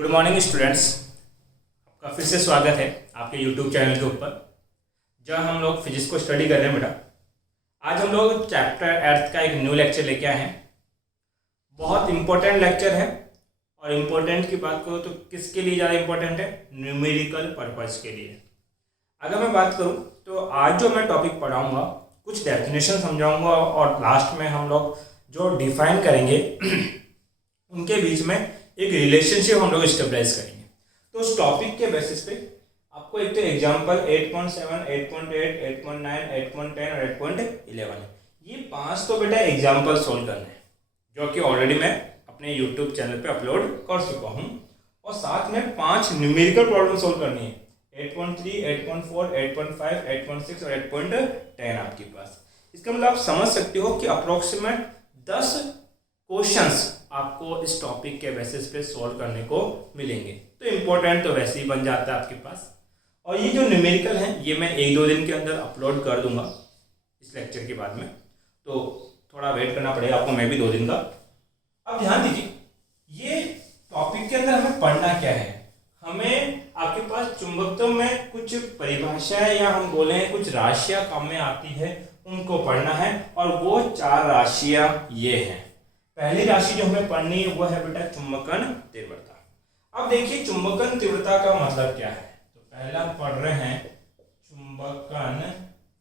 Good morning students, आपका फिर से स्वागत है आपके यूट्यूब चैनल के ऊपर जहाँ हम लोग फिजिक्स को स्टडी कर रहे हैं। बेटा आज हम लोग चैप्टर अर्थ का एक न्यू लेक्चर लेके आए हैं। बहुत इम्पोर्टेंट लेक्चर है और इम्पोर्टेंट की बात करूँ तो किसके लिए ज़्यादा इम्पोर्टेंट है? न्यूमेरिकल पर्पज़ के लिए। अगर मैं बात करूँ तो आज जो मैं टॉपिक पढ़ाऊँगा कुछ डेफिनेशन समझाऊँगा और लास्ट में हम लोग जो डिफाइन करेंगे उनके बीच में एक रिलेशनशिप हम लोग स्टेबलाइज करेंगे। तो उस टॉपिक के बेसिस पे आपको एक तो एग्जांपल 8.7, 8.8, 8.9, 8.10 और 8.11 ये 5 तो बेटा एग्जांपल सोल्व करने हैं जो कि ऑलरेडी मैं अपने यूट्यूब चैनल पे अपलोड कर चुका हूँ। और साथ में 5 न्यूमेरिकल प्रॉब्लम सोल्व करनी है 8.3, 8.4, 8.5, 8.6 और 8.10 आपके पास। इसका मतलब आप समझ सकते हो कि अप्रोक्सीमेट 10 क्वेश्चंस आपको इस टॉपिक के बेसिस पे सॉल्व करने को मिलेंगे। तो इम्पोर्टेंट तो वैसे ही बन जाता है आपके पास। और ये जो न्यूमेरिकल है ये मैं 1-2 दिन के अंदर अपलोड कर दूंगा इस लेक्चर के बाद में, तो थोड़ा वेट करना पड़ेगा आपको, मैं भी 2 दिन का। अब ध्यान दीजिए ये टॉपिक के अंदर हमें पढ़ना क्या है। हमें आपके पास चुंबकत्व में कुछ परिभाषाएं या हम बोले कुछ राशियां काम में आती है उनको पढ़ना है। और वो 4 राशियां ये हैं। पहली राशि जो हमें पढ़नी है वो है बेटा चुंबकन तीव्रता। अब देखिए चुंबकन तीव्रता का मतलब क्या है। तो पहला पढ़ रहे हैं चुंबकन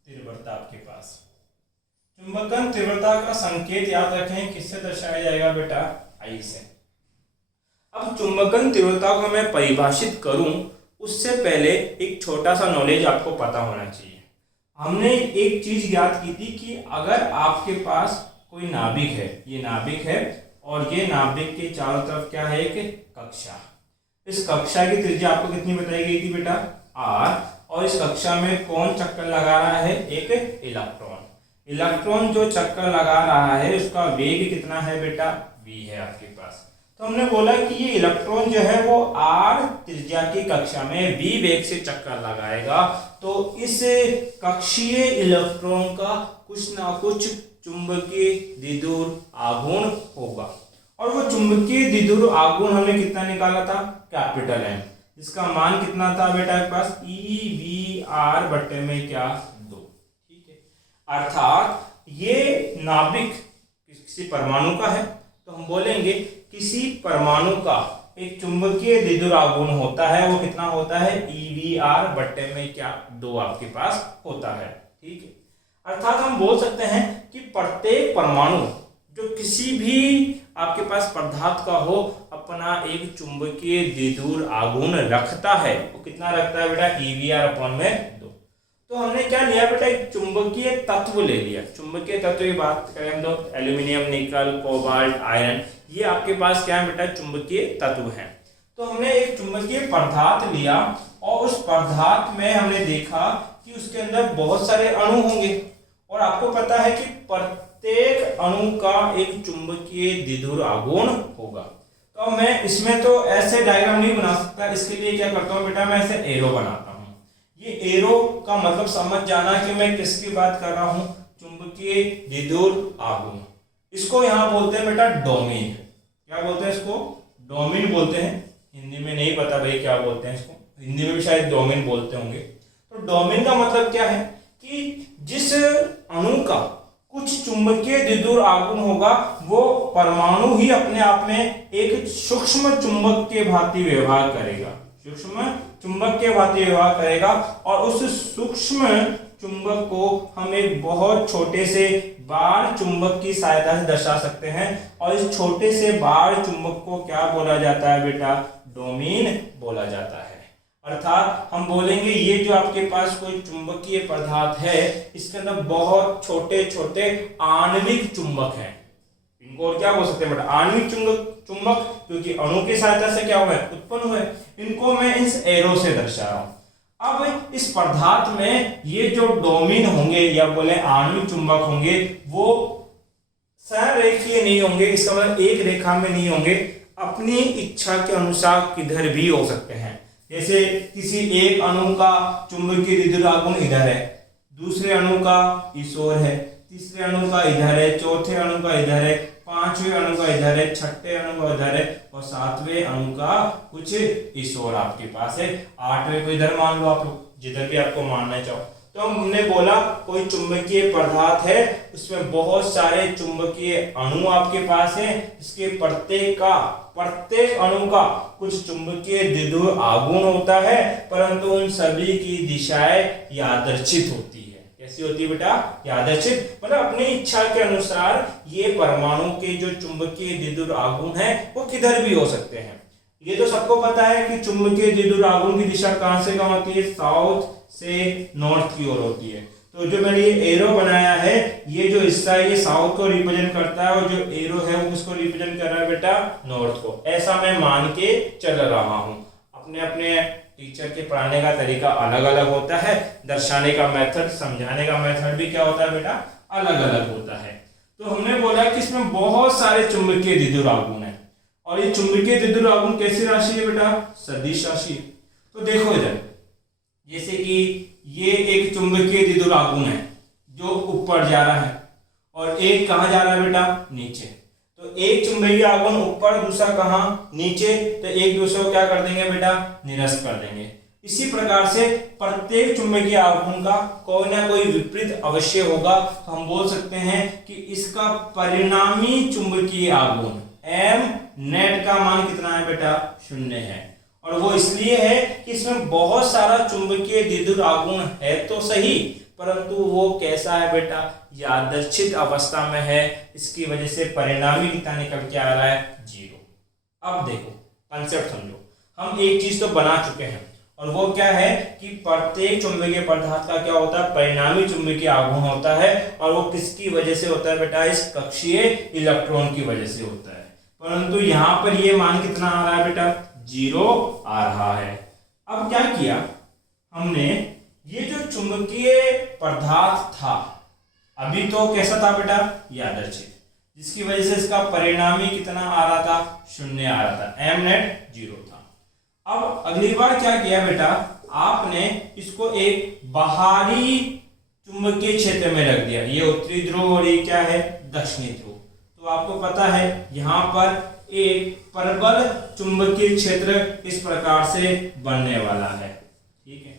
तीव्रता। आपके पास चुंबकन तीव्रता का संकेत याद रखें किससे दर्शाया जाएगा बेटा? आई से। अब चुंबकन तीव्रता को मैं परिभाषित करूं उससे पहले एक छोटा सा नॉलेज आपको पता होना चाहिए। हमने एक चीज याद की थी कि अगर आपके पास कोई नाभिक है, ये नाभिक है और ये नाभिक के चारों तरफ क्या है? एक कक्षा। इस कक्षा की त्रिज्या आपको कितनी बताई गई थी बेटा? r। और इस कक्षा में कौन चक्कर लगा रहा है? एक इलेक्ट्रॉन। इलेक्ट्रॉन जो चक्कर लगा रहा है उसका वेग कितना है बेटा? v है आपके पास। तो हमने बोला कि ये इलेक्ट्रॉन जो है वो r त्रिज्या की कक्षा में v वेग से चक्कर लगाएगा। तो इस कक्षीय इलेक्ट्रॉन का कुछ ना कुछ चुंबकीय द्विध्रुव आघूर्ण होगा। और वो चुंबकीय द्विध्रुव आघूर्ण हमने कितना निकाला था? Capital M। इसका मान कितना था बेटा के पास? EVR बट्टे में क्या? 2। ठीक है, अर्थात ये नाभिक किसी परमाणु का है तो हम बोलेंगे किसी परमाणु का एक चुंबकीय द्विध्रुव आघूर्ण होता है वो कितना होता है? EVR बट्टे में क्या? 2 आपके पास होता है। ठीक है, अर्थात हम बोल सकते हैं कि प्रत्येक परमाणु जो किसी भी आपके पास पदार्थ का हो अपना एक चुंबकीय द्विध्रुव आघूर्ण रखता है। वो कितना रखता है बेटा? EVR अपॉन में 2। तो हमने क्या लिया बेटा? एक चुंबकीय तत्व ले लिया। चुंबकीय तत्व की बात करें हम तो एल्यूमिनियम, निकल, कोबाल्ट, आयरन, ये आपके पास क्या है बेटा? चुंबकीय तत्व है। तो हमने एक चुंबकीय पदार्थ लिया और उस पदार्थ में हमने देखा कि उसके अंदर बहुत सारे अणु होंगे और आपको पता है कि प्रत्येक अणु का एक चुंबकीय द्विध्रुव आघूर्ण होगा। तो मैं इसमें तो ऐसे डायग्राम नहीं बना सकता, इसके लिए क्या करता हूँ बेटा? मैं ऐसे एरो बनाता हूँ। ये एरो का मतलब समझ जाना कि मैं किसकी बात कर रहा हूँ? चुंबकीय द्विध्रुव आघूर्ण। इसको यहाँ बोलते हैं बेटा डोमेन। क्या बोलते हैं इसको? डोमेन बोलते हैं। हिंदी में नहीं पता भाई क्या बोलते हैं इसको, हिंदी में भी शायद डोमेन बोलते होंगे। तो डोमेन का मतलब क्या है कि जिस अणु का कुछ चुंबकीय द्विध्रुव आघूर्ण होगा वो परमाणु ही अपने आप में एक सूक्ष्म चुंबक के भांति व्यवहार करेगा। सूक्ष्म चुंबक के भांति व्यवहार करेगा और उस सूक्ष्म चुंबक को हम एक बहुत छोटे से बाण चुंबक की सहायता से दर्शा सकते हैं। और इस छोटे से बाण चुंबक को क्या बोला जाता है बेटा? डोमेन बोला जाता है। अर्थात हम बोलेंगे ये जो आपके पास कोई चुंबकीय पदार्थ है इसके अंदर बहुत छोटे छोटे आणविक चुंबक हैं। इनको और क्या बोल सकते हैं बेटा? आणविक चुंबक, क्योंकि अणु की सहायता से क्या हुआ है? उत्पन्न हुए। इनको मैं इस एरो से दर्शा रहा हूं। अब इस पदार्थ में ये जो डोमेन होंगे या बोले आणविक चुंबक होंगे वो संरेखीय नहीं होंगे। इसका मतलब एक रेखा में नहीं होंगे, अपनी इच्छा के अनुसार किधर भी हो सकते हैं। जैसे किसी एक अणु का चुंबकीय द्विध्रुव आघूर्ण इधर है, दूसरे अणु का इस ओर है, तीसरे अणु का इधर है, चौथे अणु का इधर है, पांचवें अणु का इधर है, छठे अणु का इधर है और सातवें अणु का कुछ इस ओर आपके पास है, आठवें को इधर मान लो आप लोग, जिधर भी आपको मानना चाहो। तो हमने बोला कोई चुंबकीय पदार्थ है, उसमें बहुत सारे चुंबकीय अणु आपके पास है, इसके प्रत्येक अणु का कुछ चुंबकीय द्विध्रुव आघूर्ण होता है, परंतु उन सभी की दिशाएं यादृच्छिक होती है। कैसी होती है बेटा? यादृच्छिक, मतलब अपनी इच्छा के अनुसार ये परमाणु के जो चुंबकीय द्विध्रुव आघूर्ण है वो किधर भी हो सकते हैं। ये तो सबको पता है कि चुंबकीय द्विध्रुव आघूर्ण की दिशा कहां से कहां होती है? साउथ से नॉर्थ की ओर होती है। तो जो मैंने ये एरो बनाया है, ये जो हिस्सा है ये साउथ को रिप्रेजेंट करता है और जो एरो है वो उसको रिप्रेजेंट कर रहा है बेटा नॉर्थ को। ऐसा मैं मान के चल रहा हूं। अपने अपने टीचर के पढ़ाने का तरीका अलग अलग होता है, दर्शाने का मेथड, समझाने का मेथड भी क्या होता है बेटा? अलग अलग होता है। तो हमने बोला कि इसमें बहुत सारे चुंबकीय द्विध्रुव आघूर्ण है और ये चुंबकीय द्विध्रुव आघूर्ण कैसी राशि है बेटा? सदिश राशि। तो देखो इधर, जैसे कि ये एक चुंबकीय द्विध्रुव आघूर्ण है जो ऊपर जा रहा है और एक कहां जा रहा है बेटा? नीचे। तो एक चुंबकीय आघूर्ण ऊपर, दूसरा कहां? नीचे। तो एक दूसरे को क्या कर देंगे बेटा? निरस्त कर देंगे। इसी प्रकार से प्रत्येक चुंबकीय आघूर्ण का कोई ना कोई विपरीत अवश्य होगा। तो हम बोल सकते हैं कि इसका परिणामी चुंबकीय आघूर्ण m नेट का मान कितना है बेटा? 0 है। और वो इसलिए है कि इसमें बहुत सारा चुंबकीय द्विध्रुव आघूर्ण है तो सही, परंतु वो कैसा है बेटा? यादृच्छिक अवस्था में है। इसकी वजह से परिणामी कितना निकल के आ रहा है? 0। अब देखो कंसेप्ट समझो, हम एक चीज तो बना चुके हैं और वो क्या है कि प्रत्येक चुंबकीय पदार्थ का क्या होता है? परिणामी चुंबकीय आघूर्ण होता है और वो किसकी वजह से होता है बेटा? इस कक्षीय इलेक्ट्रॉन की वजह से होता है। परंतु यहाँ पर ये मान कितना आ रहा है बेटा? 0 आ रहा है। अब क्या किया हमने, ये जो चुंबकीय पदार्थ था अभी तो कैसा था बेटा? यादृच्छिक, जिसकी वजह से इसका परिणामी कितना आ रहा था? 0 आ रहा था, m नेट 0 था। अब अगली बार क्या किया बेटा? आपने इसको एक बाहरी चुंबकीय क्षेत्र में रख दिया। ये उत्तरी ध्रुव और ये क्या है? दक्षिणी ध्रुव। तो आपको पता है यहाँ पर एक परबल चुंबकीय क्षेत्र इस प्रकार से बनने वाला है। ठीक है,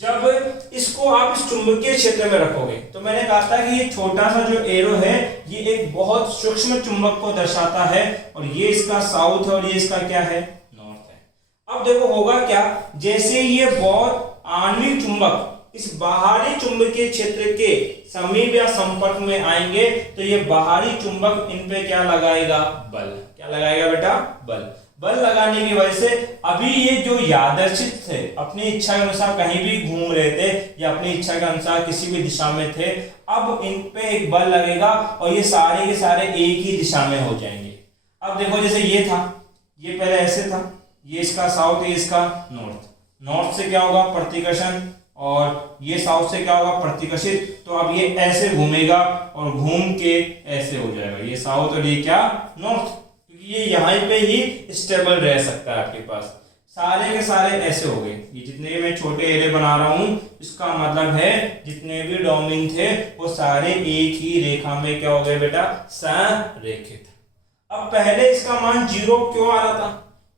जब इसको आप इस चुंबकीय क्षेत्र में रखोगे तो मैंने कहा था कि ये छोटा सा जो एरो है ये एक बहुत सूक्ष्म चुंबक को दर्शाता है और ये इसका साउथ है और ये इसका क्या है? नॉर्थ है। अब देखो होगा क्या, जैसे ये बहुत आणविक चुंबक इस बाहरी चुंबकीय क्षेत्र के समीप या संपर्क में आएंगे तो ये बाहरी चुंबक इन पे क्या लगाएगा? बल। क्या लगाएगा बेटा? बल लगाने की वजह से अभी ये जो यादृच्छिक थे, अपनी इच्छा के अनुसार कहीं भी घूम रहे थे या अपनी इच्छा के अनुसार किसी भी दिशा में थे, अब इन पे एक बल लगेगा और ये सारे के सारे एक ही दिशा में हो जाएंगे। अब देखो जैसे ये था, ये पहले ऐसे था, ये इसका साउथ, ये इसका नॉर्थ से क्या होगा? प्रतिकर्षण, और ये साउथ से क्या होगा? प्रतिकर्षित। तो अब ये ऐसे घूमेगा और घूम के ऐसे हो जाएगा, ये साउथ और ये क्या? नॉर्थ, क्योंकि ये यहाँ पे ही स्टेबल रह सकता है आपके पास। सारे के सारे ऐसे हो गए। ये जितने मैं छोटे एरे बना रहा हूं इसका मतलब है जितने भी डोमेन थे वो सारे एक ही रेखा में क्या हो गए बेटा? संरेखित। अब पहले इसका मान 0 क्यों आ रहा था?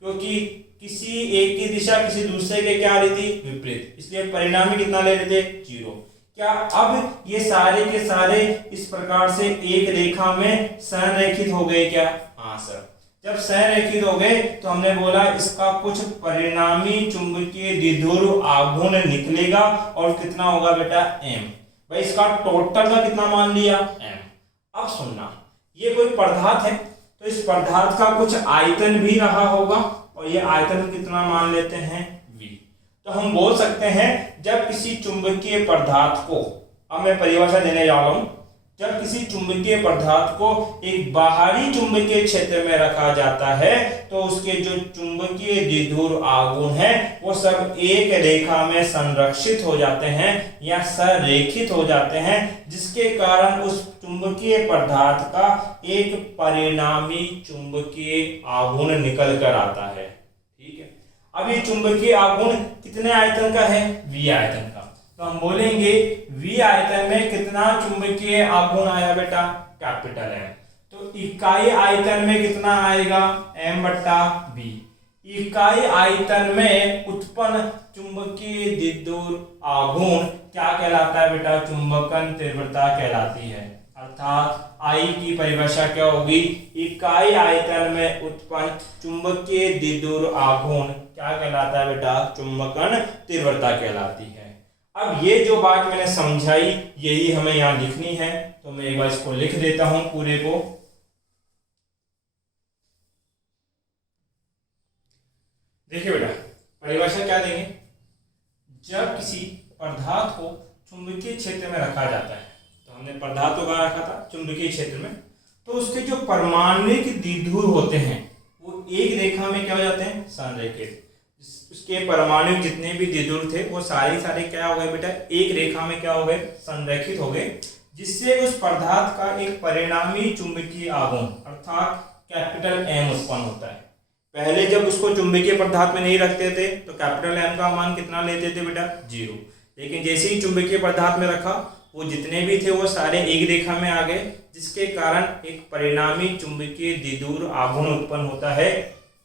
क्योंकि किसी एक की दिशा किसी दूसरे के क्या आ रही थी? विपरीत, इसलिए परिणामी कितना ले रहे थे? 0। क्या अब ये सारे के सारे इस प्रकार से एक रेखा में संरेखित हो गए क्या? हाँ सर। जब संरेखित हो गए तो हमने बोला इसका कुछ परिणामी चुंबकीय द्विध्रुव आघूर्ण निकलेगा और कितना होगा बेटा? m। भाई इसका टोटल का कितना मान लिया? m। अब सुनना, ये कोई पदार्थ है तो इस पदार्थ का कुछ आयतन भी रहा होगा और ये आयतन कितना मान लेते हैं? v। तो हम बोल सकते हैं जब किसी चुंबकीय पदार्थ को, अब मैं परिभाषा देने जा रहा हूं, जब किसी चुंबकीय पदार्थ को एक बाहरी चुंबकीय क्षेत्र में रखा जाता है तो उसके जो चुंबकीय द्विध्रुव आघूर्ण है वो सब एक रेखा में संरक्षित हो जाते हैं या संरेखित हो जाते हैं, जिसके कारण उस चुंबकीय पदार्थ का एक परिणामी चुंबकीय आघूर्ण निकल कर आता है। ठीक है, अब ये चुंबकीय आघूर्ण कितने आयतन का है? v आयतन का। तो हम बोलेंगे v आयतन में कितना चुंबकीय आघूर्ण आया बेटा? Capital M। तो तो इकाई आयतन में कितना आएगा, m/v। इकाई आयतन में उत्पन्न चुंबकीय द्विध्रुव आघूर्ण क्या कहलाता है बेटा, चुंबकन तीव्रता कहलाती है। अर्थात I की परिभाषा क्या होगी, इकाई आयतन में उत्पन्न चुंबकीय द्विध्रुव आघूर्ण क्या कहलाता है बेटा, चुंबकन तीव्रता कहलाती है। अब ये जो बात मैंने समझाई यही हमें यहाँ लिखनी है, तो मैं एक बार इसको लिख देता हूं पूरे को। देखिए बेटा परिभाषा क्या देंगे, जब किसी पदार्थ को चुंबकीय क्षेत्र में रखा जाता है, तो हमने पदार्थ को कहाँ रखा था, चुंबकीय क्षेत्र में, तो उसके जो परमाणुक द्विध्रुव होते हैं वो एक रेखा में क्या हो जाते हैं, संरेखित। उसके परमाणु जितने भी द्विध्रुव थे वो सारे क्या हो गए बेटा, एक रेखा में क्या हो गए, संरेखित हो गए, जिससे उस पदार्थ का एक परिणामी चुंबकीय आघूर्ण अर्थात कैपिटल M उत्पन्न होता है। पहले जब उसको चुंबकीय पदार्थ में नहीं रखते थे तो कैपिटल M का मान कितना लेते थे बेटा, 0। लेकिन जैसे ही चुंबकीय पदार्थ में रखा वो जितने भी थे वो सारे एक रेखा में आ गए, जिसके कारण एक परिणामी चुंबकीय द्विध्रुव आघूर्ण उत्पन्न होता है,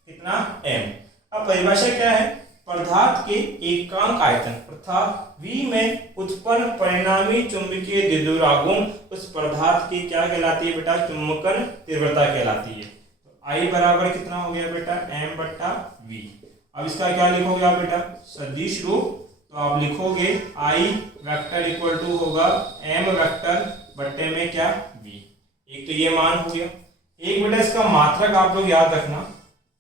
कितना, M। अब परिभाषा क्या है, पदार्थ के एकांक आयतन अर्थात V में उत्पन्न परिणामी चुंबकीय द्विध्रुव आघूर्ण उस पदार्थ की क्या कहलाती है बेटा, चुंबकन तीव्रता कहलाती है। तो I बराबर कितना हो गया बेटा, m/v। अब इसका क्या लिखोगे आप बेटा, सदिश रूप, तो आप लिखोगे I वेक्टर इक्वल टू होगा m वेक्टर बट्टे में क्या, v। एक तो ये मान हो गया। एक बेटा इसका मात्रक आप लोग याद रखना,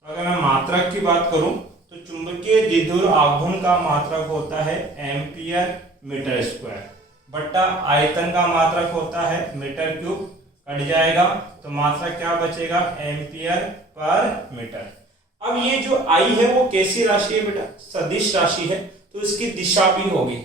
अगर मैं मात्रक की बात करूं तो चुंबकीय द्विध्रुव आघूर्ण का मात्रक होता है एम्पियर मीटर स्क्वायर बट्टा आयतन का मात्रक होता है मीटर क्यूब, कट जाएगा तो मात्रक क्या बचेगा, एम्पियर पर मीटर। अब ये जो I है वो कैसी राशि है बेटा, सदिश राशि है, तो इसकी दिशा भी होगी।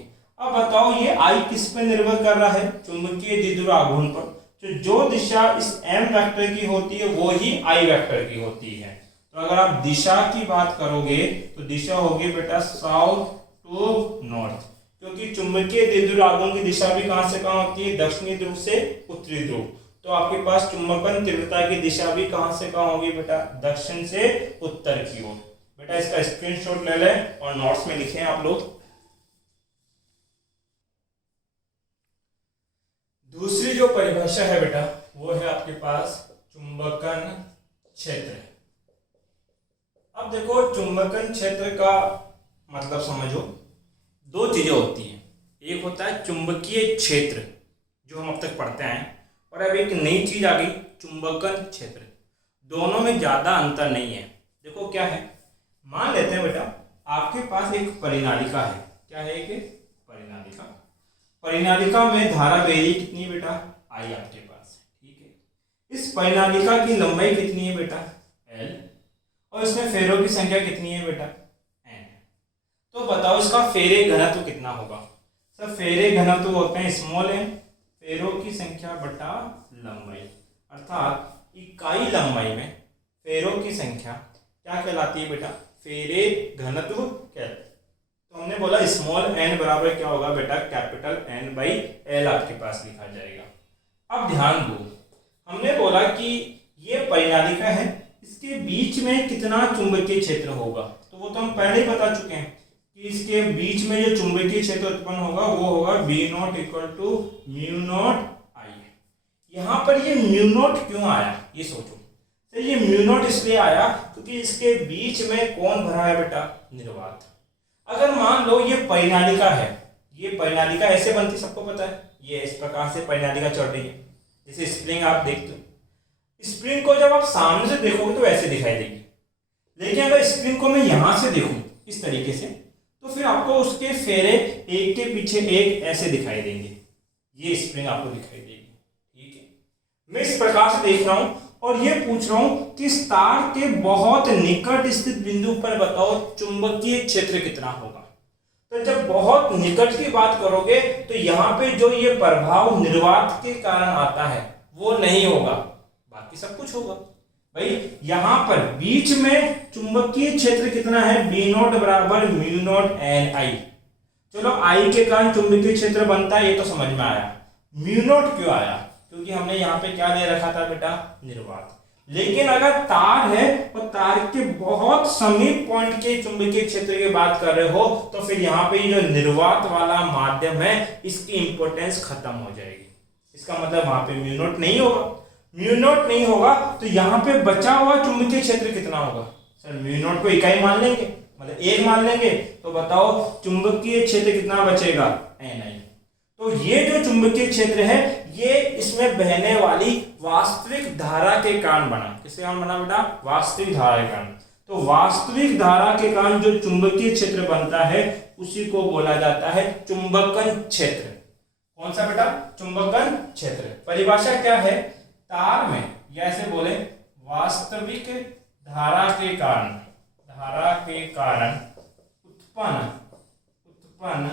अब बताओ ये I किस पे निर्भर कर रहा है, चुंबकीय द्विध्रुव आघूर्ण पर। तो जो दिशा इस m वेक्टर की होती है वो ही I वेक्टर की होती है। तो अगर आप दिशा की बात करोगे तो दिशा होगी बेटा साउथ टू नॉर्थ, क्योंकि चुंबकीय द्विध्रुव आघूर्ण की दिशा भी कहां से कहां होती है, दक्षिणी ध्रुव से उत्तरी ध्रुव। तो आपके पास चुंबकन तीव्रता की दिशा भी कहां से कहां होगी बेटा, दक्षिण से उत्तर की ओर। बेटा इसका स्क्रीनशॉट ले लें और नोट्स में लिखें आप लोग। दूसरी जो परिभाषा है बेटा वो है आपके पास चुंबकन क्षेत्र। अब देखो चुंबकन क्षेत्र का मतलब समझो, दो चीजें होती हैं, एक होता है चुंबकीय क्षेत्र जो हम अब तक पढ़ते हैं, और अब एक नई चीज आ गई चुंबकन क्षेत्र। दोनों में ज्यादा अंतर नहीं है। देखो क्या है, मान लेते हैं बेटा आपके पास एक परिनालिका है, क्या है, एक परिनालिका। परिनालिका में धारा बेरी कितनी है बेटा, I आपके पास है, ठीक है। इस परिनालिका की लंबाई कितनी है बेटा, L, और इसमें फेरों की संख्या कितनी है बेटा, N। तो बताओ इसका फेरे घनत्व कितना होगा। सर फेरे घनत्व होते हैं स्मॉल m, फेरों की संख्या बटा लंबाई, अर्थात इकाई लंबाई में फेरों की संख्या क्या कहलाती है बेटा, फेरे घनत्व कहलाती है। तो हमने बोला स्मॉल n बराबर क्या होगा बेटा, कैपिटल N/L आपके पास लिखा जाएगा। अब ध्यान दो, हमने बोला कि ये परिनालिका है, इसके बीच में कितना चुंबकीय क्षेत्र होगा, तो वो तो हम पहले ही बता चुके हैं कि इसके बीच में जो चुंबकीय क्षेत्र उत्पन्न होगा वो होगा B0 = μ0 I। यहाँ पर ये μ0 क्यों आया ये सोचो। तो ये μ0 इसलिए आया क्योंकि इसके बीच में कौन भरा है बेटा, निर्वात। अगर मान लो ये परिनालिका है, ये परिनालिका ऐसे बनती सबको पता है, ये इस प्रकार से परिनालिका चल रही है, जैसे स्प्रिंग आप देखते हो। स्प्रिंग को जब आप सामने से देखोगे तो ऐसे दिखाई देगी, लेकिन अगर स्प्रिंग को मैं यहां से देखूं इस तरीके से तो फिर आपको उसके फेरे एक के पीछे एक ऐसे दिखाई देंगे, ये स्प्रिंग आपको दिखाई देगी, ठीक है। मैं इस प्रकार से देख रहा हूं और ये पूछ रहा हूं कि इस तार के बहुत निकट स्थित बिंदु पर बताओ चुंबकीय क्षेत्र कितना होगा। तो जब बहुत निकट की बात करोगे तो यहाँ पे जो ये प्रभाव निर्वात के कारण आता है वो नहीं होगा, बाकी सब कुछ होगा। भाई यहाँ पर बीच में चुंबकीय क्षेत्र कितना है, B0 बराबर μ0 n I। चलो I के कारण चुंबकीय क्षेत्र बनता है ये तो समझ में आया। μ0 क्यों आया, क्योंकि हमने यहाँ पे क्या दे रखा था बेटा, निर्वात। लेकिन अगर तार है और तार के बहुत समीप पॉइंट के चुंबकीय क्षेत्र की बात कर रहे हो तो फिर यहाँ पे जो निर्वात वाला माध्यम है इसकी इंपॉर्टेंस खत्म हो जाएगी। इसका मतलब वहां पे म्यू नॉट नहीं होगा। म्यू नॉट नहीं होगा तो यहाँ पे बचा हुआ चुंबकीय क्षेत्र कितना होगा? सर म्यू नॉट को इकाई मान लेंगे, मतलब एक मान लेंगे, तो बताओ चुंबकीय क्षेत्र कितना बचेगा? Ni। तो ये जो चुंबकीय क्षेत्र है ये इसमें बहने वाली वास्तविक धारा के कारण बना। किसके कारण बना बेटा? वास्तविक धारा के कारण। तो वास्तविक धारा के कारण जो चुंबकीय क्षेत्र बनता है उसी को बोला जाता है चुंबकन क्षेत्र। कौन सा बेटा? चुंबकन क्षेत्र। परिभाषा क्या है? तार में या ऐसे बोले वास्तविक धारा के कारण उत्पन्न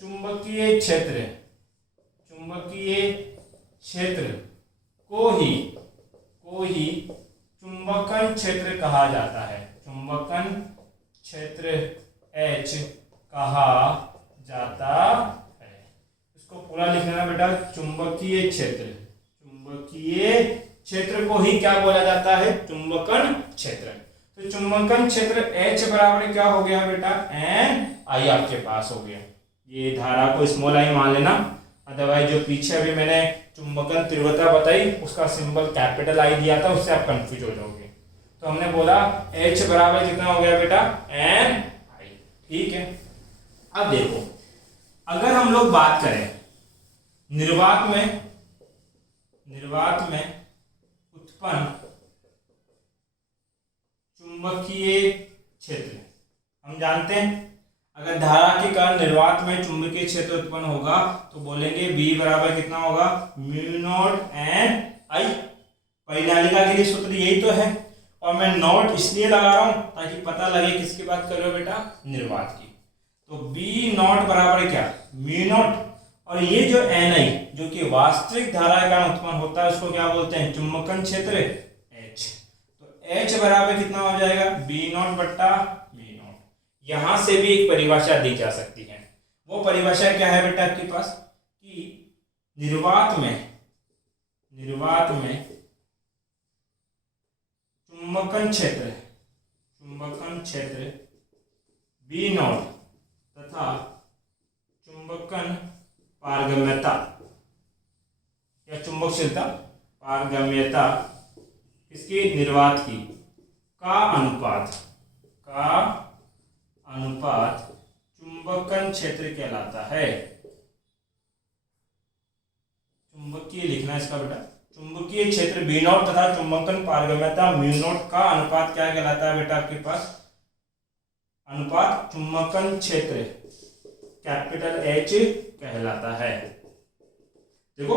चुंबकीय क्षेत्र को ही चुंबकन क्षेत्र कहा जाता है। चुंबकन क्षेत्र H कहा जाता है। इसको पूरा लिख लेना बेटा, चुंबकीय क्षेत्र को ही क्या बोला जाता है? चुंबकन क्षेत्र। तो चुंबकन क्षेत्र H बराबर क्या हो गया बेटा? Ni आपके पास हो गया। ये धारा को स्मॉल आई मान लेना, अदरवाइज जो पीछे अभी मैंने चुंबकन तीव्रता बताई उसका सिंबल कैपिटल आई दिया था, उससे आप कंफ्यूज हो जाओगे। तो हमने बोला H बराबर कितना हो गया बेटा? Ni। ठीक है। अब देखो अगर हम लोग बात करें निर्वात में उत्पन्न चुंबकीय क्षेत्र, हम जानते हैं अगर धारा के कारण निर्वात में चुंबकीय क्षेत्र उत्पन्न होगा तो बोलेंगे B बराबर कितना होगा? Mu naught Ni। परिनालिका के लिए सूत्र यही तो है, और मैं नॉट इसलिए लगा रहा हूं ताकि पता लगे किसकी बात कर रहे हो बेटा? निर्वात की। तो B नॉट बराबर क्या? Mu naught. और ये जो Ni जो कि वास्तविक धारा के कारण उत्पन्न होता है उसको क्या बोलते हैं? चुंबकन क्षेत्र H। तो H बराबर कितना हो जाएगा? B नॉट बट्टा V नॉट। यहां से भी एक परिभाषा दी जा सकती है। वो परिभाषा क्या है बेटा आपके पास? कि निर्वात में चुंबकन क्षेत्र B नॉट तथा चुंबकन पारगम्यता या चुंबकशीलता पारगम्यता इसकी निर्वात की का अनुपात चुंबकन क्षेत्र कहलाता है। चुंबकीय लिखना इसका बेटा, चुंबकीय क्षेत्र B नॉट तथा चुंबकन पारगम्यता म्यू नॉट का अनुपात क्या कहलाता है बेटा आपके पास? अनुपात चुंबकन क्षेत्र कैपिटल H कहलाता है। देखो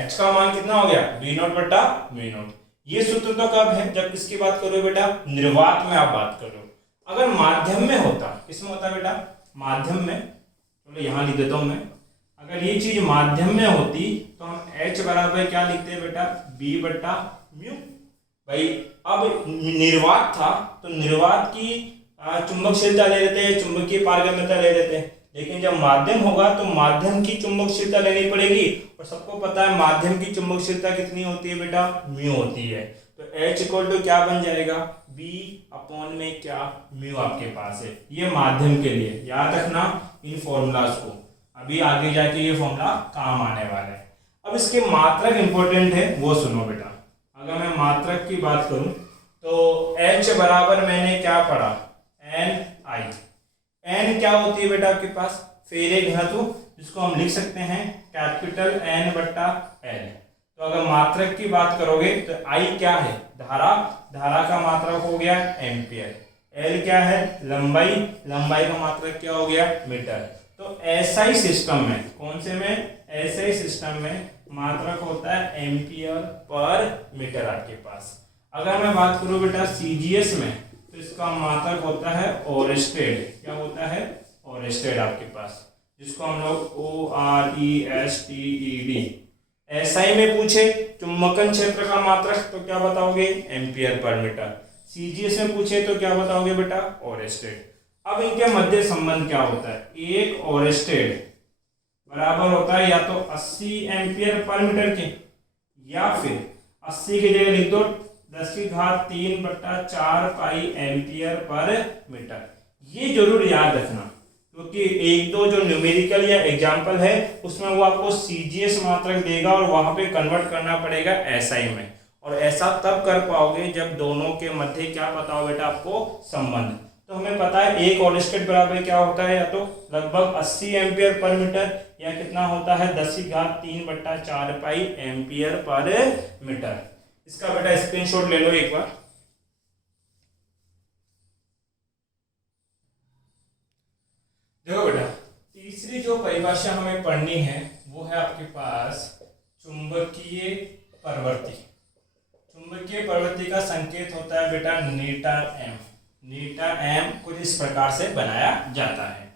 H का मान कितना हो गया? B नॉट बट्टा म्यू नॉट। ये सूत्र तो कब है? जब किसकी बात करो बेटा? निर्वात में आप बात करो। अगर माध्यम में होता, किसमें होता बेटा? माध्यम में। चलो यहां लिख देता हूं मैं। अगर ये चीज माध्यम में होती तो हम H बराबर क्या लिखते बेटा? B बट्टा म्यू। भाई अब निर्वात था तो निर्वात की चुंबकशीलता ले लेते हैं, चुंबकीय पारगम्यता ले लेते हैं। लेकिन जब माध्यम होगा तो माध्यम की चुंबकशीलता लेनी पड़ेगी, और सबको पता है माध्यम की चुंबकशीलता कितनी होती है बेटा? म्यू होती है। तो H इक्वल टू क्या बन जाएगा? B अपॉन में क्या? म्यू आपके पास है। ये माध्यम के लिए याद रखना इन फॉर्मूलाज को, अभी आगे जाके ये फॉर्मूला काम आने वाला है। अब इसके मात्रक इंपॉर्टेंट है, वो सुनो बेटा। अगर मैं मात्रक की बात करूं तो H बराबर मैंने क्या पढ़ा? Ni। N क्या होती है बेटा आपके पास? फेरे घनत्व, जिसको हम लिख सकते हैं कैपिटल N बट्टा L। तो अगर मात्रक की बात करोगे तो I क्या है? धारा का मात्रक हो गया एम्पियर। L क्या है? लंबाई का मात्रक क्या हो गया? मीटर। तो SI सिस्टम में, कौन से में? SI सिस्टम में मात्रक होता है एम्पियर पर मीटर आपके पास। अगर मैं बात करूं बेटा CGS में तो इसका मात्रक होता है ओरेस्टेड। क्या होता है? ओरेस्टेड आपके पास, जिसको हम लोग ORESTED। SI में पूछे चुंबकन क्षेत्र का मात्रक तो क्या बताओगे? Ampere per metre. CGS में पूछे तो क्या बताओगे बेटा? ओरेस्टेड। अब इनके मध्य संबंध क्या होता है? एक ओरेस्टेड बराबर होता है या तो 80 एम्पियर पर मीटर के या फिर 80 की जगह लिख दो 10⁻³ पाई एम्पियर पर मीटर। ये जरूर याद रखना, क्योंकि एक दो जो न्यूमेरिकल या एग्जाम्पल है उसमें वो आपको सीजीएस मात्रक देगा और वहां पे कन्वर्ट करना पड़ेगा एसआई में, और ऐसा तब कर पाओगे जब दोनों के मध्य क्या पता हो बेटा आपको, संबंध। तो हमें पता है एक ऑलस्टेट बराबर क्या होता है, या तो लगभग 80 एम्पियर पर मीटर, या कितना होता है 10⁻³ पाई एम्पियर पर मीटर। इसका बेटा स्क्रीनशॉट ले लो एक बार। देखो बेटा, तीसरी जो परिभाषा हमें पढ़नी है वो है आपके पास चुंबकीय प्रवृत्ति। चुंबकीय प्रवृत्ति का संकेत होता है बेटा नीटा एम। नीटा एम कुछ इस प्रकार से बनाया जाता है।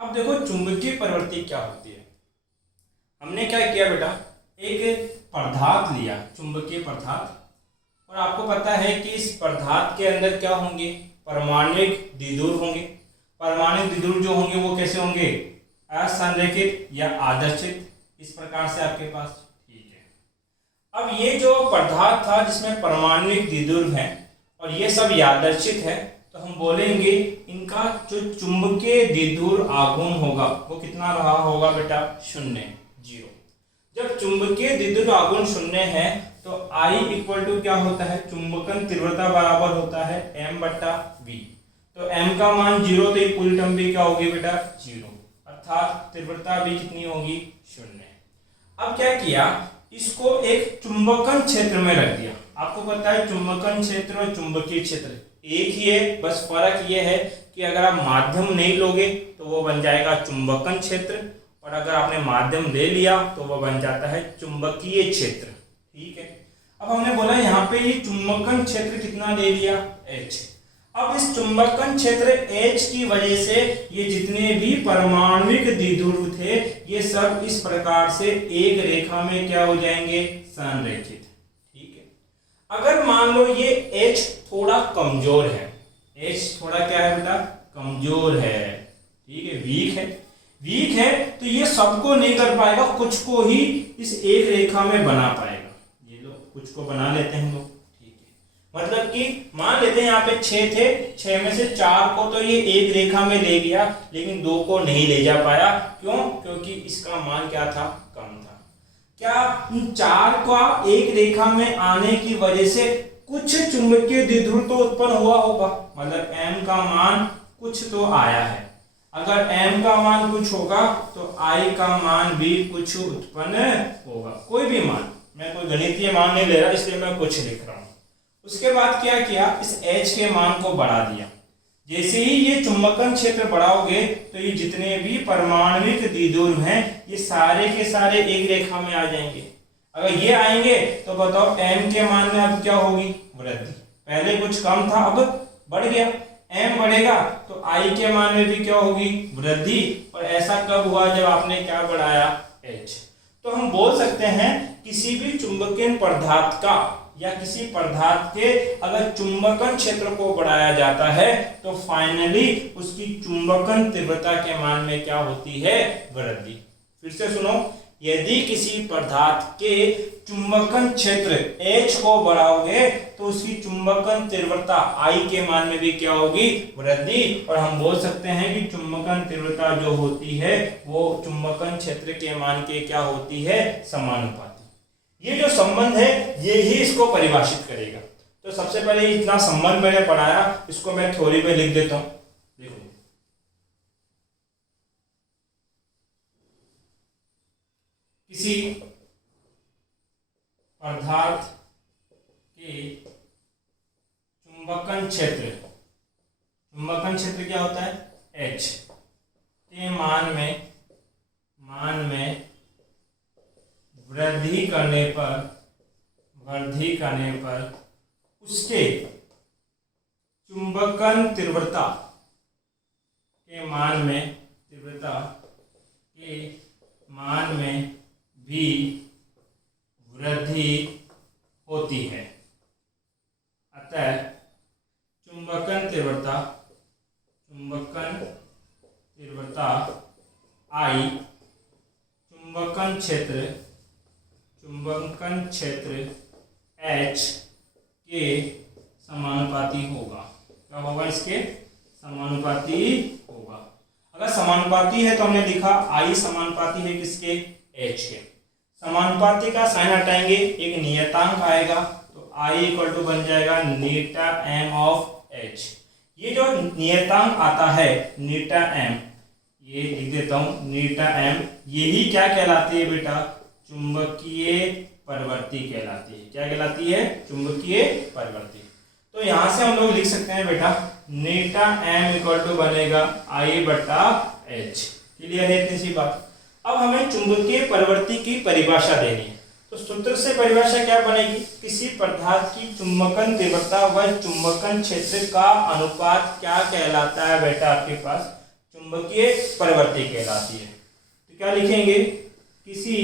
अब देखो चुंबकीय प्रवृत्ति क्या होती है। हमने क्या किया बेटा, एक पदार्थ लिया, चुंबकीय पदार्थ, और आपको पता है कि इस पदार्थ के अंदर क्या होंगे, परमाणुक द्विध्रुव होंगे। परमाणुक द्विध्रुव जो होंगे वो कैसे होंगे, असंरेखित या आदर्शित, इस प्रकार से आपके पास। ठीक है, अब ये जो पदार्थ था जिसमें परमाणुक द्विध्रुव है और ये सब यादर्शित है, तो हम बोलेंगे इनका जो चुंबकीय द्विध्रुव आघूर्ण होगा वो कितना रहा होगा बेटा, 0। जब चुंबकीय द्विध्रुव आघूर्ण 0 है तो I इक्वल टू क्या होता है, चुंबकन तीव्रता बराबर होता है m/v। तो m का मान 0, तो ये पूरी टर्म भी क्या होगी बेटा, 0, अर्थात तीव्रता भी कितनी होगी, 0। अब क्या किया, इसको एक चुंबकन क्षेत्र में रख दिया। आपको पता है चुंबकन क्षेत्र और चुंबकीय क्षेत्र एक ही है, बस फर्क ये है कि अगर आप माध्यम नहीं लोगे तो वो बन जाएगा चुंबकन क्षेत्र, और अगर आपने माध्यम ले लिया तो वो बन जाता है चुंबकीय क्षेत्र। ठीक है, अब हमने बोला यहाँ पे ये चुंबकन क्षेत्र कितना ले लिया, H। अब इस चुंबकन क्षेत्र H की वजह से ये जितने भी परमाणुक द्विध्रुव थे ये सब इस प्रकार से एक रेखा में क्या हो जाएंगे, संरेखित। ठीक है, अगर मान लो ये H थोड़ा कमजोर है, H थोड़ा क्या है बेटा, कमजोर है, ठीक है, वीक है, तो ये सबको नहीं कर पाएगा, कुछ को ही इस एक रेखा में बना पाएगा। ये लोग कुछ को बना लेते हैं लोग। ठीक है, मतलब कि मान लेते हैं यहाँ पे 6 थे, 6 में से 4 को तो ये एक रेखा में ले गया, लेकिन 2 को नहीं ले जा पाया। क्यों? क्योंकि इसका मान क्या था, कम था। क्या इन 4 का एक रेखा में आने की वजह से कुछ चुंबकीय द्विध्रुव तो उत्पन्न हुआ होगा, मतलब m का मान कुछ तो आया है। अगर m का मान कुछ होगा तो I का मान भी कुछ उत्पन्न होगा, कोई भी मान, मैं कोई गणितीय मान नहीं ले रहा इसलिए मैं कुछ लिख रहा हूं। उसके बाद क्या किया, इस H के मान को बढ़ा दिया। जैसे ही ये चुंबकन क्षेत्र बढ़ाओगे तो ये जितने भी परमाणुक द्विध्रुव हैं ये सारे के सारे एक रेखा में आ जाएंगे। अगर ये आएंगे तो बताओ m के मान में अब क्या होगी, वृद्धि। पहले कुछ कम था अब बढ़ गया, m बढ़ेगा तो I के मान में भी क्या होगी, वृद्धि। और ऐसा कब हुआ, जब आपने क्या बढ़ाया, H। तो हम बोल सकते हैं किसी भी चुंबकीय पदार्थ का या किसी पदार्थ के अगर चुंबकन क्षेत्र को बढ़ाया जाता है तो फाइनली उसकी चुंबकन तीव्रता के मान में क्या होती है, वृद्धि। फिर से सुनो, यदि किसी पदार्थ के चुंबकन क्षेत्र H को बढ़ाओगे तो उसकी चुंबकन तीव्रता I के मान में भी क्या होगी, वृद्धि। और हम बोल सकते हैं कि चुंबकन तीव्रता जो होती है वो चुंबकन क्षेत्र के मान के क्या होती है, समानुपाती। ये जो संबंध है ये ही इसको परिभाषित करेगा। तो सबसे पहले इतना संबंध मैंने पढ़ाया, इसको मैं थ्योरी में लिख देता हूं। देखो, किसी पदार्थ के चुंबकन क्षेत्र क्या होता है, H के मान में वृद्धि करने पर उसके चुंबकन तीव्रता के मान में भी वृद्धि होती है। अतः चुंबकन तीव्रता I चुंबकन क्षेत्र H के समानुपाती होगा। क्या होगा? इसके समानुपाती होगा। अगर समानुपाती है तो हमने लिखा I समानुपाती है किसके? H के। समानुपाती का साइन हटाएंगे, एक नियतांक आएगा, तो I इक्वल टू बन जाएगा नीटा m ऑफ H। ये जो नियतांक आता है नीटा m, ये लिख देता हूं नीटा m, यही क्या कहलाती है बेटा? चुंबकीय परिवर्ती कहलाती है। क्या कहलाती है? चुंबकीय परिवर्ती। तो यहां से हम लोग लिख सकते हैं बेटा नीटा m इक्वल टू बनेगा I बटा H। क्लियर है इतनी सी बात? अब हमें चुंबकीय परिवर्ती की परिभाषा देनी है, तो सूत्र से परिभाषा क्या बनेगी? किसी पदार्थ की चुंबकन तीव्रता व चुंबकन क्षेत्र का अनुपात क्या कहलाता है बेटा? आपके पास चुंबकीय परिवर्ती कहलाती है। तो क्या लिखेंगे? किसी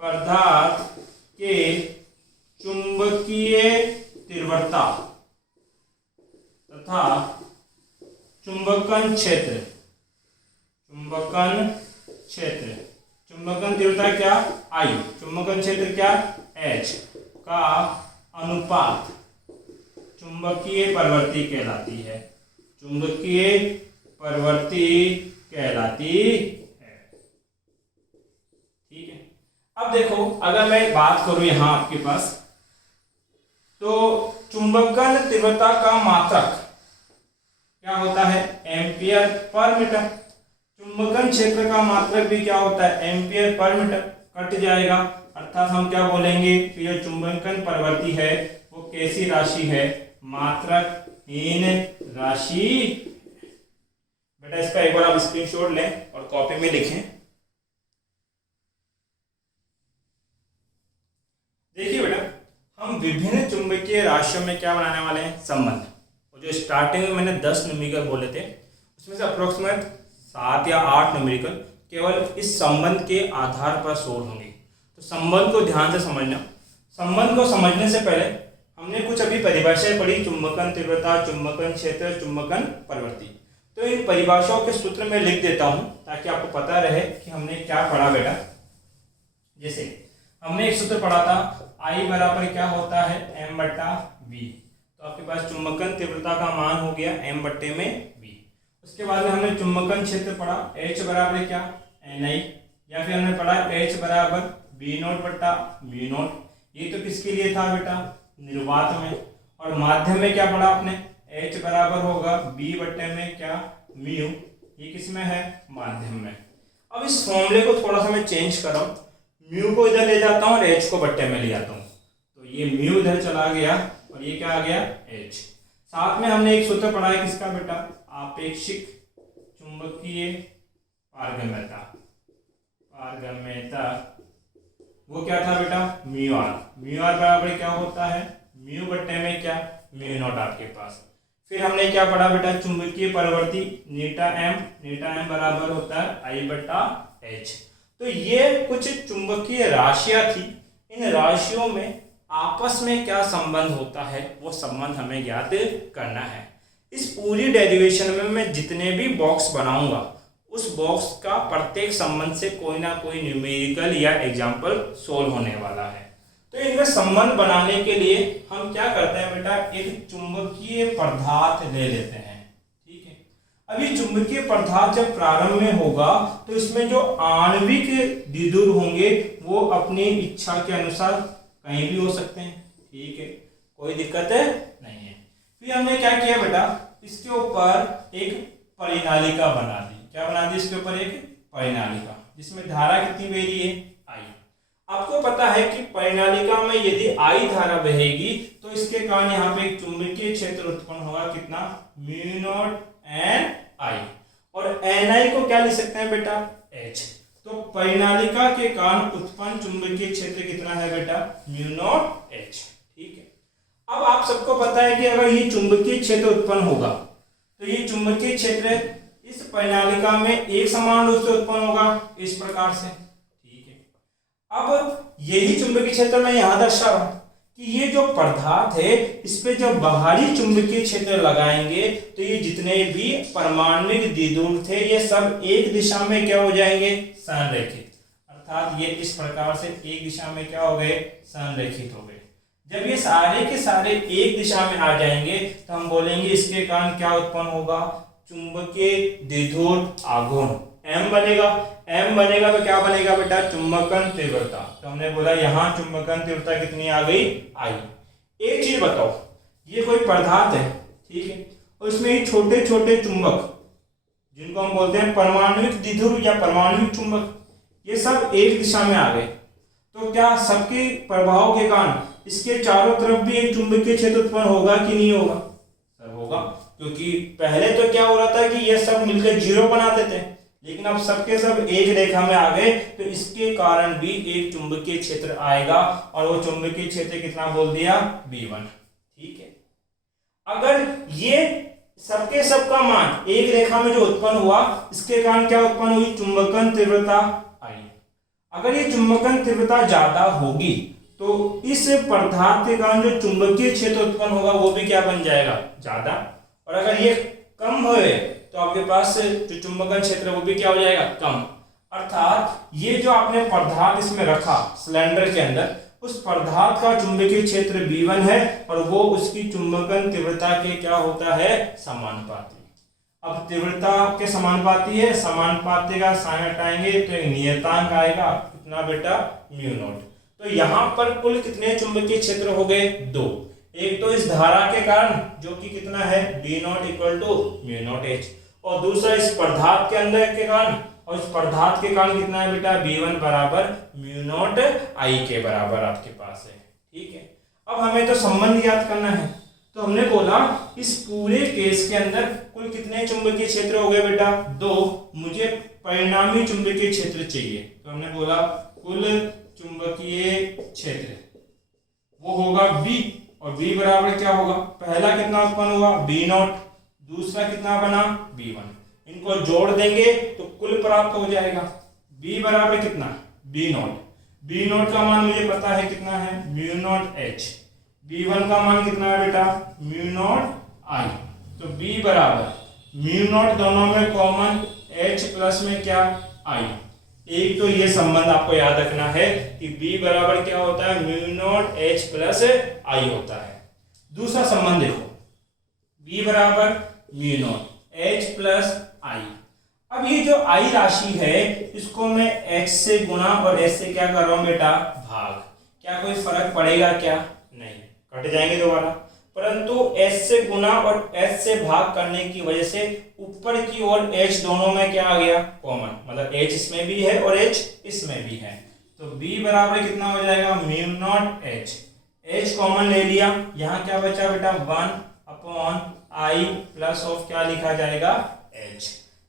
पदार्थ के चुंबकीय तीव्रता तथा चुंबकन क्षेत्र, चुंबकन तीव्रता क्या? I, चुंबकन क्षेत्र क्या? H का अनुपात चुंबकीय परिवर्ती कहलाती है। चुंबकीय परिवर्ती कहलाती है। ठीक है। अब देखो, अगर मैं बात करूं यहां आपके पास, तो चुंबकन तीव्रता का मात्रक क्या होता है? Ampere per metre. चुंबकन क्षेत्र का मात्रक भी क्या होता है? Ampere per metre. कट जाएगा, अर्थात हम क्या बोलेंगे कि जो चुंबकन परिवर्ती है वो कैसी राशि है? मात्रकहीन राशि। बेटा इसका एक बार आप स्क्रीनशॉट लें और कॉपी में लिखें। देखिए बेटा, हम विभिन्न चुंबकीय राशियों में क्या बनाने वाले हैं? संबंध। और जो स्टार्टिंग में मैंने 10 न्यूमेरिकल बोले थे, उसमें से अप्रोक्सीमेट 7 या 8 न्यूमेरिकल केवल इस संबंध के आधार पर सोल्व होंगे। तो संबंध को ध्यान से समझना। संबंध को समझने से पहले हमने कुछ अभी परिभाषाएं पढ़ी, चुंबकन तीव्रता, चुंबकन क्षेत्र, चुंबकन परिवर्ती। तो इन परिभाषाओं के सूत्र में लिख देता हूं ताकि आपको पता रहे कि हमने क्या पढ़ा बेटा। जैसे हमने एक सूत्र पढ़ा था, I बराबर क्या होता है? m बट्टा v। तो आपके पास चुंबकन तीव्रता का मान हो गया m बट्टे में v। उसके बाद में हमने चुंबकन क्षेत्र पढ़ा, H बराबर क्या? Ni, या फिर हमने पढ़ा H बराबर v नोट बट्टा म्यू नोट। ये तो किसके लिए था बेटा? निर्वात में। और माध्यम में क्या पढ़ा आपने? H बराबर होगा b बट्टे में क्या? म्यू। ये किस में है? माध्यम में। अब इस फॉर्मूले को थोड़ा सा मैं चेंज कर रहा हूँ, म्यू को इधर ले जाता हूँ और H को बट्टे में ले जाता हूँ। तो ये म्यू इधर चला गया और ये क्या आ गया? H। साथ में हमने एक सूत्र पढ़ा है किसका बेटा? आपेक्षिक चुंबकीय पारगम्यता। वो क्या था बेटा? Mu R. म्यू आर बराबर क्या होता है? म्यू बट्टे में क्या? म्यू नॉट आपके पास। फिर हमने क्या पढ़ा बेटा? चुंबकीय परिवर्ती नीटा m बराबर होता है I बट्टा H। तो ये कुछ चुंबकीय राशियां थी। इन राशियों में आपस में क्या संबंध होता है वो संबंध हमें ज्ञात करना है। इस पूरी डेरिवेशन में मैं जितने भी बॉक्स बनाऊंगा उस बॉक्स का प्रत्येक संबंध से कोई ना कोई न्यूमेरिकल या एग्जाम्पल सोल्व होने वाला है। तो इनका संबंध बनाने के लिए हम क्या करते हैं बेटा? एक चुंबकीय पदार्थ ले लेते हैं। ठीक है। अभी चुंबकीय पदार्थ जब प्रारंभ में होगा तो इसमें जो आणविक द्विध्रुव होंगे वो अपनी इच्छा के अनुसार कहीं भी हो सकते हैं। ठीक है, कोई दिक्कत नहीं है। फिर हमने क्या किया बेटा? इसके ऊपर एक परिनालिका बना दी। क्या बना दी? इसके ऊपर एक परिनालिका जिसमें धारा कितनी बह रही है? I। आपको पता है कि परिनालिका में यदि I धारा बहेगी तो इसके कारण यहाँ पे एक चुंबकीय क्षेत्र उत्पन्न होगा। कितना? Mu not an I। और Ni को क्या लिख सकते हैं बेटा? H। तो परिनालिका के कारण उत्पन्न चुंबकीय क्षेत्र कितना है बेटा? Mu naught H। ठीक है। अब आप सबको पता है कि अगर ये चुंबकीय क्षेत्र उत्पन्न होगा तो ये चुंबकीय क्षेत्र इस परिनालिका में एक समान रूप से उत्पन्न होगा इस प्रकार से। ठीक है। अब यही चुंबकीय क्षेत्र मैं यहां दर्शा रहा हूं कि ये जो पदार्थ है इस पे जब बाहरी चुंबकीय क्षेत्र लगाएंगे तो ये जितने भी परमाणुक द्विध्रुव थे ये सब एक दिशा में क्या हो जाएंगे? संरेखित। अर्थात ये इस प्रकार से एक दिशा में क्या हो गए, संरेखित हो गए। जब ये सारे के सारे एक दिशा में आ जाएंगे तो हम बोलेंगे इसके कारण क्या उत्पन्न होगा, चुंबकीय द्विध्रुव आघूर्ण M बनेगा। M बनेगा तो क्या बनेगा बेटा, चुंबकन तीव्रता। तो हमने बोला यहाँ चुंबकन तीव्रता कितनी आ गई, आई। एक चीज बताओ, ये कोई पदार्थ है, ठीक है, और इसमें छोटे छोटे चुंबक जिनको हम बोलते हैं परमाणुविक द्विध्रुव या परमाणुविक चुंबक, ये सब एक दिशा में आ गए, तो क्या सबके प्रभाव के कारण इसके चारों तरफ भी एक चुंबकीय क्षेत्र उत्पन्न होगा कि नहीं होगा? सर होगा, क्योंकि पहले तो क्या हो रहा था कि ये सब मिलकर जीरो बनाते थे, लेकिन अब सबके सब एक रेखा में आ गए, तो इसके कारण भी एक चुंबकीय क्षेत्र आएगा, और वो चुंबकीय क्षेत्र कितना बोल दिया, V1। ठीक है, अगर ये सबके सब का मान एक रेखा में जो उत्पन्न हुआ, इसके कारण क्या उत्पन्न हुई, चुंबकन तीव्रता आई। अगर ये चुंबकन तीव्रता ज्यादा होगी तो इस पदार्थ के कारण जो चुंबकीय क्षेत्र उत्पन्न होगा वो भी क्या बन जाएगा, ज्यादा। और अगर ये कम हुए तो आपके पास जो चुंबकन क्षेत्र है वो भी क्या हो जाएगा, कम। अर्थात ये जो आपने पदार्थ इसमें रखा सिलेंडर के अंदर, उस पदार्थ का चुंबकीय क्षेत्र V1 है, और वो उसकी चुंबकन तीव्रता के क्या होता है, समानुपाती। अब तीव्रता के समानुपाती है, समानुपाती का साइन हटाएंगे तो एक नियतांक आएगा, कितना बेटा, μ0। तो यहाँ पर कुल कितने चुंबकीय क्षेत्र हो गए, 2। एक तो इस धारा के कारण जो कि कितना है, B0 इक्वल टू μ0H, और दूसरा इस पदार्थ के अंदर के कारण, और इस पदार्थ के कारण कितना है बेटा, V1 बराबर μ0I के बराबर आपके पास है। ठीक है, अब हमें तो संबंध याद करना है, तो हमने बोला इस पूरे केस के अंदर कुल कितने चुंबकीय क्षेत्र हो गए बेटा, 2। मुझे परिणामी चुंबकीय क्षेत्र चाहिए, तो हमने बोला कुल चुंबकीय क्षेत्र वो होगा B, और B बराबर क्या होगा, पहला कितना उत्पन्न हुआ, B0, दूसरा कितना बना, B1। इनको जोड़ देंगे तो कुल प्राप्त हो जाएगा। B बराबर कितना, B0। B0 का मान मुझे पता है कितना है, μ0H। B1 का मान कितना है बेटा, μ0I। तो B बराबर μ0 दोनों में कॉमन, H प्लस में क्या, I। एक तो ये संबंध आपको याद रखना है कि B बराबर क्या होता है, μ0H प्लस I होता है। दूसरा संबंध देखो, B बराबर μ0H प्लस I। अब ये जो I राशि है इसको मैं H से गुणा और H से क्या कर रहा हूं बेटा, भाग। क्या कोई फर्क पड़ेगा क्या, नहीं, कट जाएंगे दोबारा, परंतु H से गुणा और H से भाग करने की वजह से ऊपर की ओर H दोनों में क्या आ गया, कॉमन, मतलब H इसमें भी है और H इसमें भी है। तो B बराबर कितना हो जाएगा, μ0H। H कॉमन ले लिया, यहाँ क्या बचा बेटा, 1/I प्लस ऑफ क्या लिखा जाएगा, H।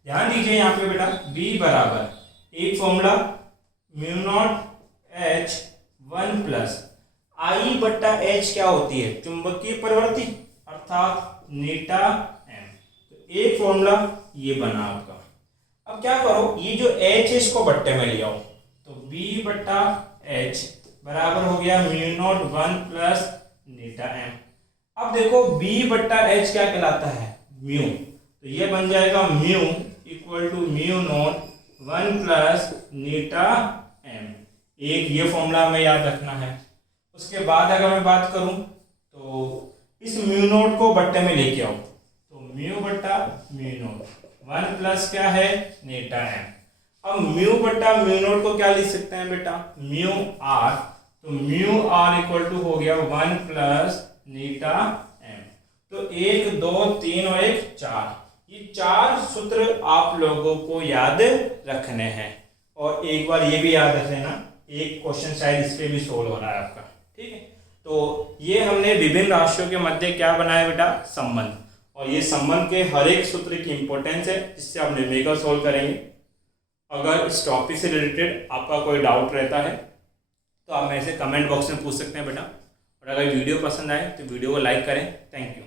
ध्यान दीजिए यहाँ पे बेटा, B बराबर एक फॉर्मूला μ0H 1 प्लस I बट्टा H क्या होती है, चुंबकीय प्रवृत्ति, अर्थात नीटा M। तो एक फॉर्मूला ये बना आपका। अब क्या करो, ये जो H है इसको बट्टे में ले आओ, तो B बट्टा H बराबर हो गया μ0 1 प्लस नीटा M। अब देखो B बट्टा H क्या कहलाता है, म्यू, तो ये बन जाएगा म्यू इक्वल टू μ0 1 प्लस नीटा M। एक ये फॉर्मूला हमें याद रखना है। उसके बाद अगर मैं बात करूं तो इस μ0 को बट्टे में लेके आओ, तो म्यू बट्टा μ0 1 प्लस क्या है, नीटा M। अब म्यू बट्टा μ0 को क्या लिख सकते हैं बेटा, म्यू R। तो म्यू R इक्वल टू हो गया 1 प्लस नीटा M। तो 1 2 3 और 1 4, ये 4 सूत्र आप लोगों को याद रखने हैं। और एक बार ये भी याद रख लेना, एक क्वेश्चन शायद इस पे भी सोल्व हो रहा है आपका, ठीक है। तो ये हमने विभिन्न राशियों के मध्य क्या बनाया बेटा, संबंध, और ये संबंध के हर एक सूत्र की इंपॉर्टेंस है, जिससे आप न्यूमेरिकल सोल्व करेंगे। अगर इस टॉपिक से रिलेटेड आपका कोई डाउट रहता है तो आप मेरे से कमेंट बॉक्स में पूछ सकते हैं बेटा। और अगर वीडियो पसंद आए तो वीडियो को लाइक करें। Thank you.